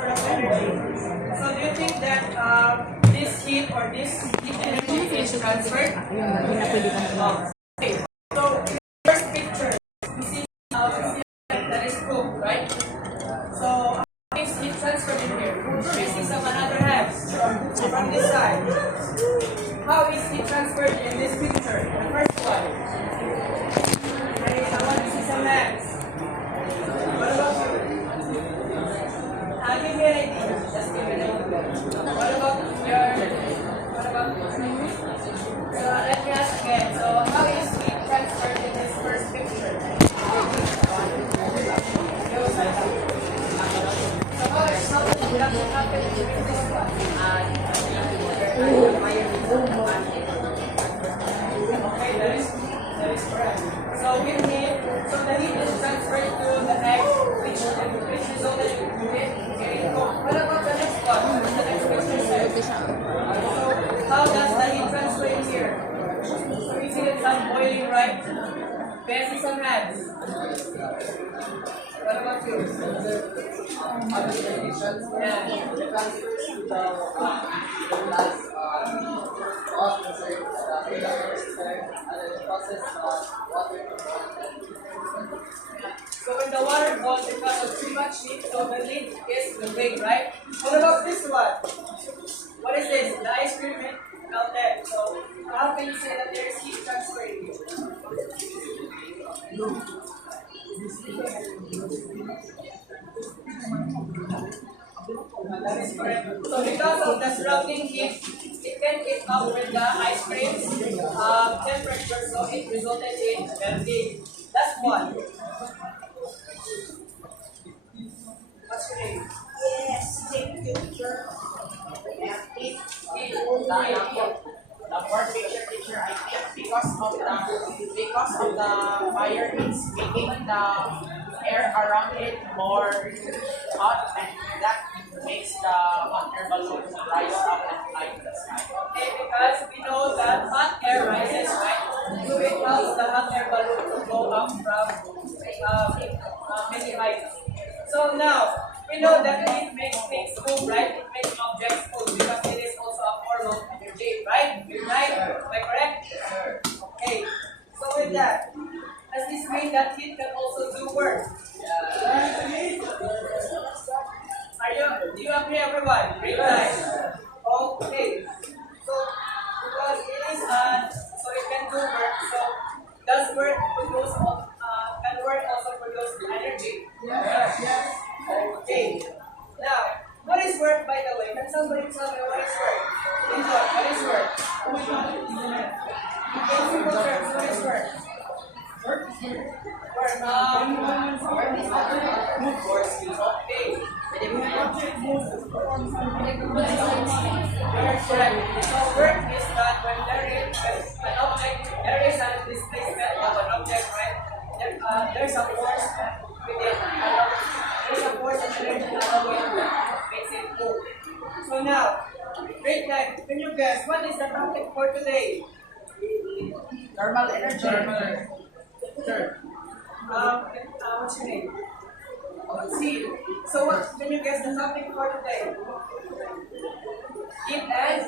energy. So do you think that this heat or this heat energy is transferred? Okay. So in the first picture, we see that is proof, right? So how is heat transferred in here? This is some another half from this side. How is heat transferred in this picture? The first one. Okay, I want to see some hands. What about you? I'll give you an idea. Just give me an idea. What about so let me ask again. So how is heat transferred in this first picture? So how is something that will happen in this one? Okay, that is correct. So with heat, so the heat is transferred to the next which resulted in heat. What about the next one? What is the next picture says? So how does the heat transfer in here? So we see that some boiling, right? May I see some hands? What about you? So when the water boils because of too much heat, so the heat is the weight, right? What about this one? What is this? The ice cream melted. So how can you say that there is heat transferring? That is correct. So because of the surrounding heat, it can keep up with the ice cream's temperature, so it resulted in melting. That's one. What's your name? Yes, take picture. The fourth picture, teacher, I think because of the fire, it's making the air around it more hot, and that makes the water balloon rise up and fly to the sky. Okay, because we know that hot air rises, right? So it helps the hot air balloon to go up from many heights. So now, we know that it makes things move, right? It makes objects move because it is also a form of energy, right? Right? Am I correct? Okay. So with that, does this mean that heat can also do work? Do you agree, everyone? Green light. Okay. So because it is so it can do work. So does work produce can work also produce energy? Yes. Okay. Now, what is work, by the way? Can somebody tell me what is work? What is work? In simple terms, what is work? Work. Okay. Correct. So work is that when there is an object, there is a displacement of an object, right? There's a force within, there's a force and energy along it that makes it move. So now, great time. Can you guess what is the topic for today? Thermal energy. Sure. What's your name? See. So what? Can you guess the topic for today? Heat and.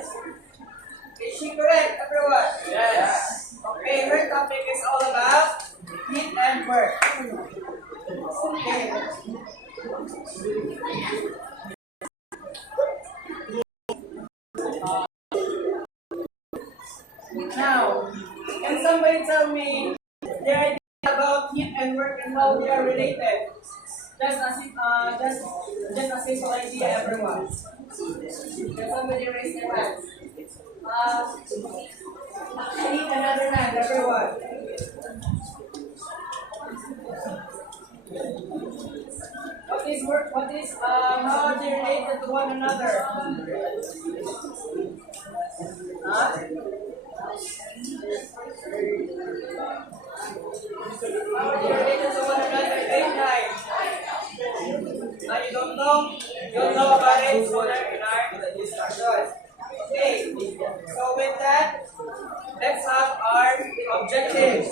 Is she correct, everyone? Yes. Okay, her topic is all about heat and work. Okay. Now, can somebody tell me their idea about heat and work and how they are related? Just a simple idea, everyone. Can somebody raise their hands? I need another hand, everyone. What is work? What is how are they related to one another? Huh? How are they related to one another? Great time. You don't know? You'll know about it sooner in our discussion. Okay. So with that, let's have our objectives.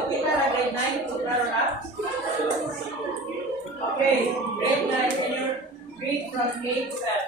Okay na, grade 9, so klaro na? Okay, grade 9, can you read from A to F?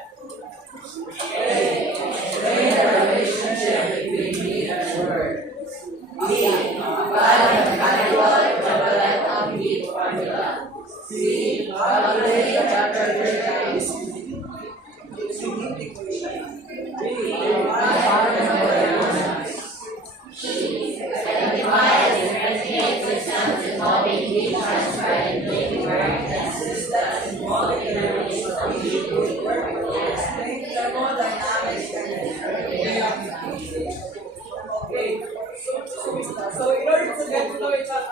Okay, so in order to get to know each other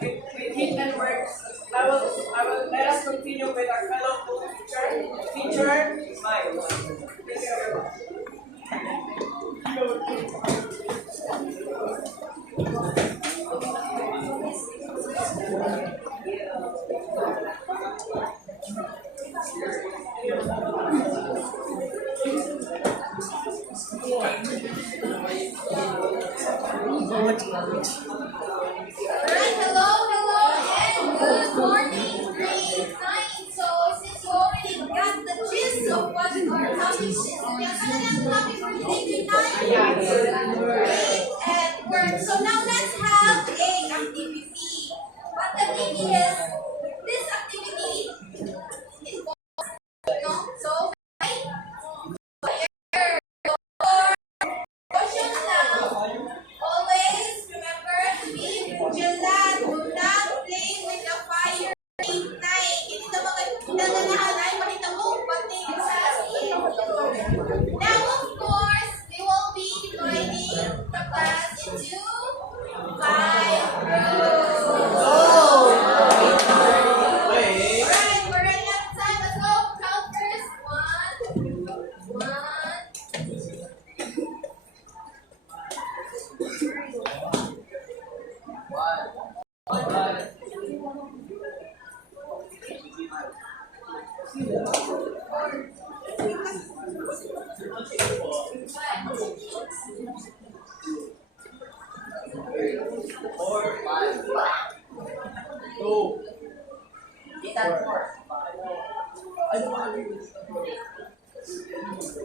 with hidden words, I will let us continue with our fellow teacher. Teacher, smile. Thank you very much. Alright, hello, and good morning, grade 9. So, since you already got the gist of what our topic is, okay, ano na ang topic for today, grade 9? Read and work. So, now let's have a activity. What the thing is, this activity involves, so, questions now. Always remember to be vigilant. Do not play with the fire ignite. Hindi na magaganahan ay makita mo pati sa asin. Now, of course, we will be dividing the class into 5 groups. Alright, we're running out of time. Let's go. Count first. 1.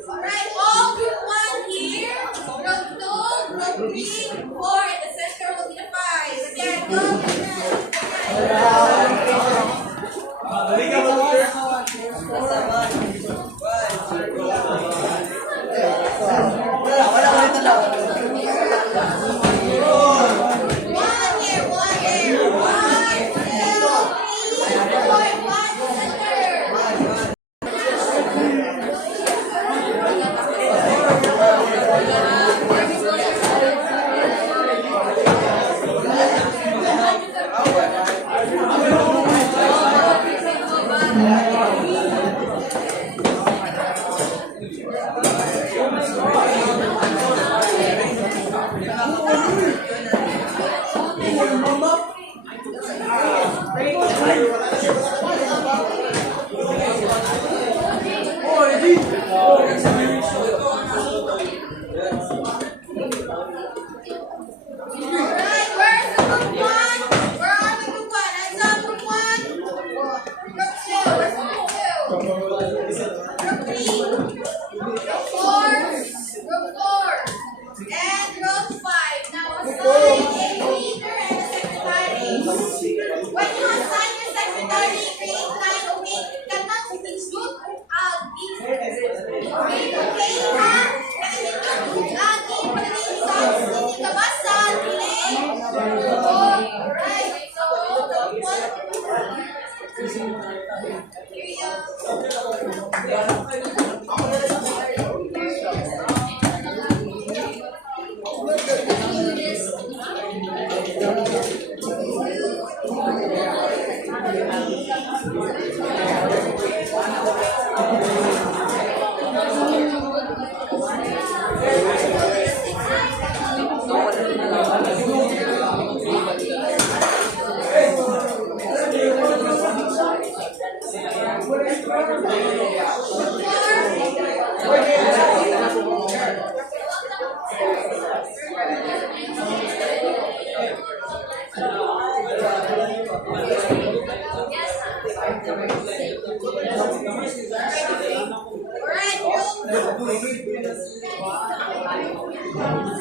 Alright, all group 1 here, group 2, group 3, 4, and the center will be the 5. Again, One here, 1 here. 1, 2, 3, 4, 1, center. Alright,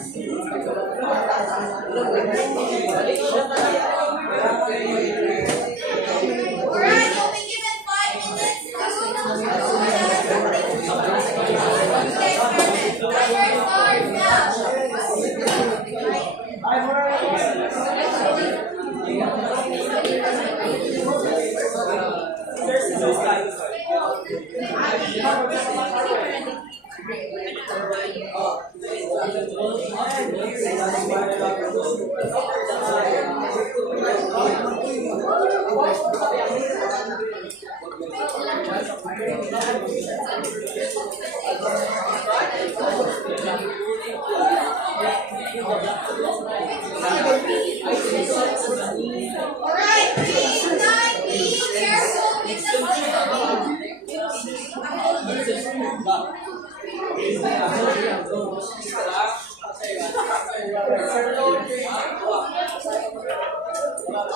you'll be given 5 minutes to Okay, perfect. Timer starts Alright, please, nine, be careful with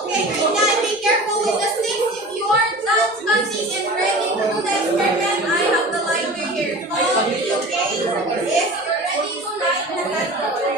Okay, P9, be careful with the sticks. If you are done standing and ready to do the experiment, I have the lighter here. Follow me, okay? If you're ready to light the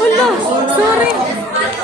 Wala,